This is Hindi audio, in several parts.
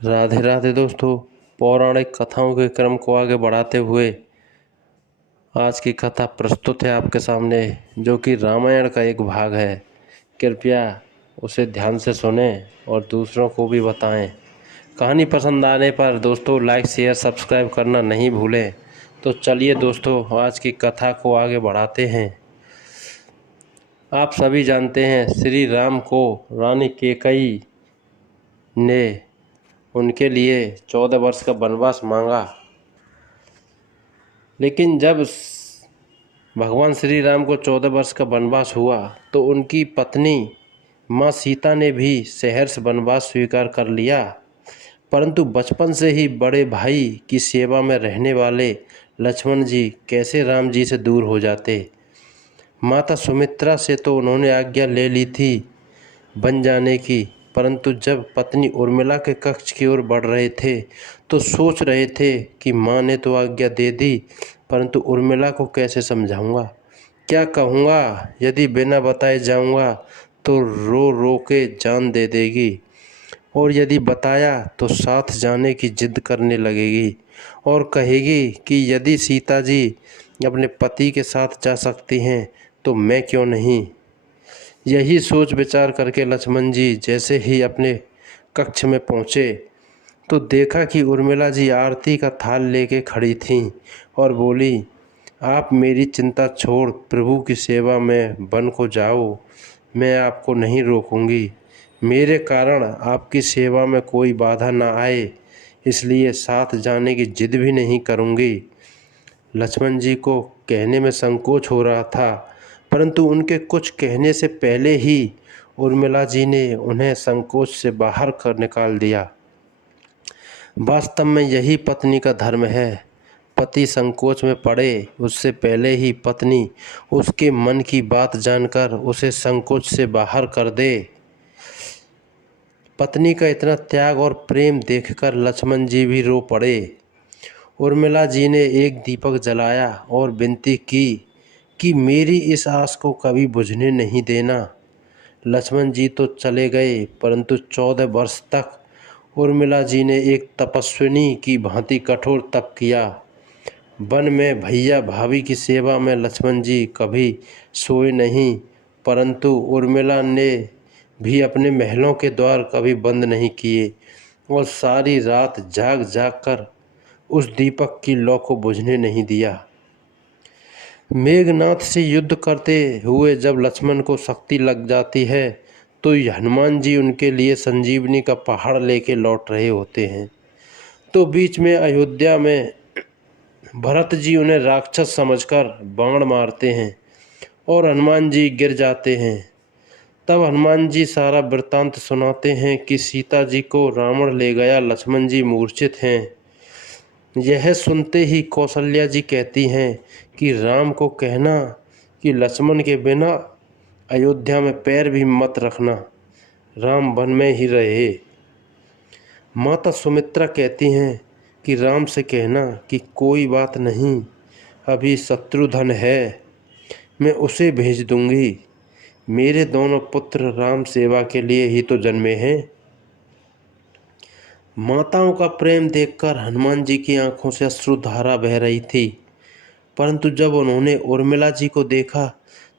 राधे राधे दोस्तों। पौराणिक कथाओं के क्रम को आगे बढ़ाते हुए आज की कथा प्रस्तुत है आपके सामने, जो कि रामायण का एक भाग है। कृपया उसे ध्यान से सुने और दूसरों को भी बताएं। कहानी पसंद आने पर दोस्तों लाइक शेयर सब्सक्राइब करना नहीं भूलें। तो चलिए दोस्तों, आज की कथा को आगे बढ़ाते हैं। आप सभी जानते हैं, श्री राम को रानी कैकेयी ने उनके लिए 14 वर्ष का वनवास मांगा। लेकिन जब भगवान श्री राम को 14 वर्ष का वनवास हुआ तो उनकी पत्नी माँ सीता ने भी सहर्ष वनवास स्वीकार कर लिया। परंतु बचपन से ही बड़े भाई की सेवा में रहने वाले लक्ष्मण जी कैसे राम जी से दूर हो जाते। माता सुमित्रा से तो उन्होंने आज्ञा ले ली थी बन जाने की, परंतु जब पत्नी उर्मिला के कक्ष की ओर बढ़ रहे थे तो सोच रहे थे कि माँ ने तो आज्ञा दे दी, परंतु उर्मिला को कैसे समझाऊंगा, क्या कहूँगा। यदि बिना बताए जाऊंगा तो रो रो के जान दे देगी, और यदि बताया तो साथ जाने की जिद करने लगेगी और कहेगी कि यदि सीता जी अपने पति के साथ जा सकती हैं तो मैं क्यों नहीं। यही सोच विचार करके लक्ष्मण जी जैसे ही अपने कक्ष में पहुँचे तो देखा कि उर्मिला जी आरती का थाल लेके खड़ी थीं और बोली, आप मेरी चिंता छोड़ प्रभु की सेवा में वन को जाओ, मैं आपको नहीं रोकूंगी। मेरे कारण आपकी सेवा में कोई बाधा ना आए, इसलिए साथ जाने की जिद भी नहीं करूंगी। लक्ष्मण जी को कहने में संकोच हो रहा था, परंतु उनके कुछ कहने से पहले ही उर्मिला जी ने उन्हें संकोच से बाहर कर निकाल दिया। वास्तव में यही पत्नी का धर्म है। पति संकोच में पड़े उससे पहले ही पत्नी उसके मन की बात जानकर उसे संकोच से बाहर कर दे। पत्नी का इतना त्याग और प्रेम देखकर लक्ष्मण जी भी रो पड़े। उर्मिला जी ने एक दीपक जलाया और विनती की कि मेरी इस आस को कभी बुझने नहीं देना। लक्ष्मण जी तो चले गए, परंतु 14 वर्ष तक उर्मिला जी ने एक तपस्विनी की भांति कठोर तप किया। वन में भैया भाभी की सेवा में लक्ष्मण जी कभी सोए नहीं, परंतु उर्मिला ने भी अपने महलों के द्वार कभी बंद नहीं किए और सारी रात जाग जाग कर उस दीपक की लौ को बुझने नहीं दिया। मेघनाथ से युद्ध करते हुए जब लक्ष्मण को शक्ति लग जाती है तो हनुमान जी उनके लिए संजीवनी का पहाड़ लेके लौट रहे होते हैं, तो बीच में अयोध्या में भरत जी उन्हें राक्षस समझकर बाण मारते हैं और हनुमान जी गिर जाते हैं। तब हनुमान जी सारा वृत्तांत सुनाते हैं कि सीता जी को रावण ले गया, लक्ष्मण जी मूर्छित हैं। यह सुनते ही कौशल्या जी कहती हैं कि राम को कहना कि लक्ष्मण के बिना अयोध्या में पैर भी मत रखना, राम वन में ही रहे। माता सुमित्रा कहती हैं कि राम से कहना कि कोई बात नहीं, अभी शत्रुघ्न है, मैं उसे भेज दूंगी। मेरे दोनों पुत्र राम सेवा के लिए ही तो जन्मे हैं। माताओं का प्रेम देखकर हनुमान जी की आंखों से अश्रुधारा बह रही थी, परंतु जब उन्होंने उर्मिला जी को देखा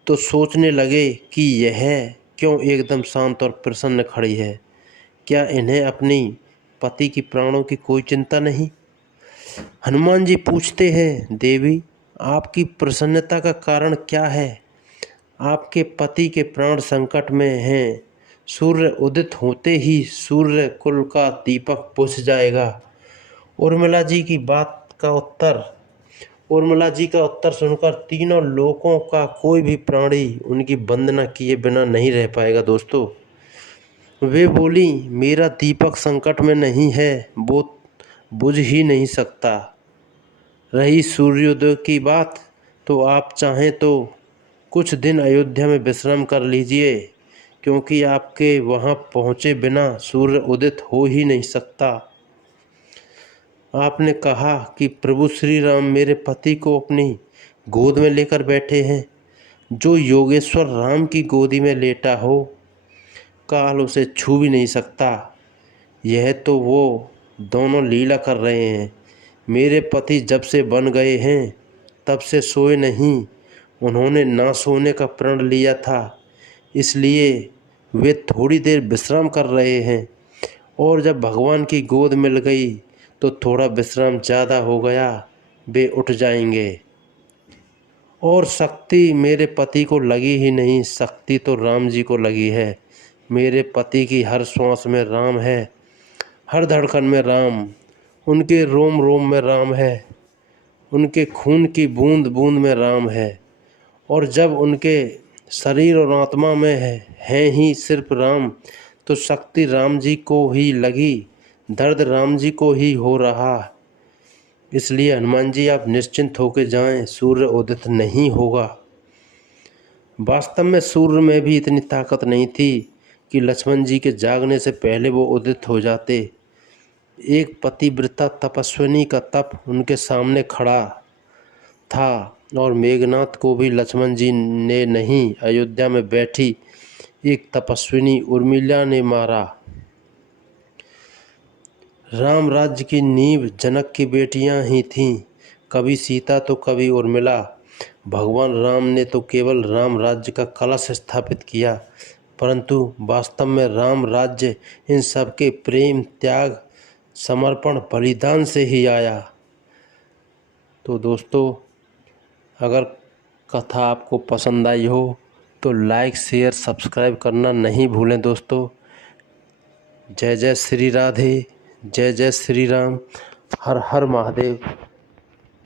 तो सोचने लगे कि यह क्यों एकदम शांत और प्रसन्न खड़ी है। क्या इन्हें अपनी पति की प्राणों की कोई चिंता नहीं। हनुमान जी पूछते हैं, देवी आपकी प्रसन्नता का कारण क्या है। आपके पति के प्राण संकट में हैं, सूर्य उदित होते ही सूर्य कुल का दीपक बुझ जाएगा। उर्मिला जी का उत्तर सुनकर तीनों लोकों का कोई भी प्राणी उनकी वंदना किए बिना नहीं रह पाएगा। दोस्तों, वे बोली, मेरा दीपक संकट में नहीं है, वो बुझ ही नहीं सकता। रही सूर्योदय की बात, तो आप चाहें तो कुछ दिन अयोध्या में विश्राम कर लीजिए, क्योंकि आपके वहां पहुंचे बिना सूर्य उदित हो ही नहीं सकता। आपने कहा कि प्रभु श्री राम मेरे पति को अपनी गोद में लेकर बैठे हैं। जो योगेश्वर राम की गोदी में लेटा हो, काल उसे छू भी नहीं सकता। यह तो वो दोनों लीला कर रहे हैं। मेरे पति जब से बन गए हैं तब से सोए नहीं। उन्होंने ना सोने का प्रण लिया था, इसलिए वे थोड़ी देर विश्राम कर रहे हैं, और जब भगवान की गोद मिल गई तो थोड़ा विश्राम ज़्यादा हो गया, वे उठ जाएंगे। और शक्ति मेरे पति को लगी ही नहीं, शक्ति तो राम जी को लगी है। मेरे पति की हर श्वास में राम है, हर धड़कन में राम, उनके रोम रोम में राम है, उनके खून की बूंद बूंद में राम है। और जब उनके शरीर और आत्मा में है ही सिर्फ राम, तो शक्ति राम जी को ही लगी, दर्द राम जी को ही हो रहा। इसलिए हनुमान जी आप निश्चिंत होकर जाएं, सूर्य उदित नहीं होगा। वास्तव में सूर्य में भी इतनी ताकत नहीं थी कि लक्ष्मण जी के जागने से पहले वो उदित हो जाते। एक पतिव्रता तपस्विनी का तप उनके सामने खड़ा था, और मेघनाथ को भी लक्ष्मण जी ने नहीं, अयोध्या में बैठी एक तपस्विनी उर्मिला ने मारा। राम राज्य की नींव जनक की बेटियां ही थीं, कभी सीता तो कभी उर्मिला। भगवान राम ने तो केवल राम राज्य का कलश स्थापित किया, परंतु वास्तव में राम राज्य इन सबके प्रेम, त्याग, समर्पण, बलिदान से ही आया। तो दोस्तों, अगर कथा आपको पसंद आई हो तो लाइक, शेयर, सब्सक्राइब करना नहीं भूलें दोस्तों। जय जय श्री राधे, जय जय श्री राम, हर हर महादेव।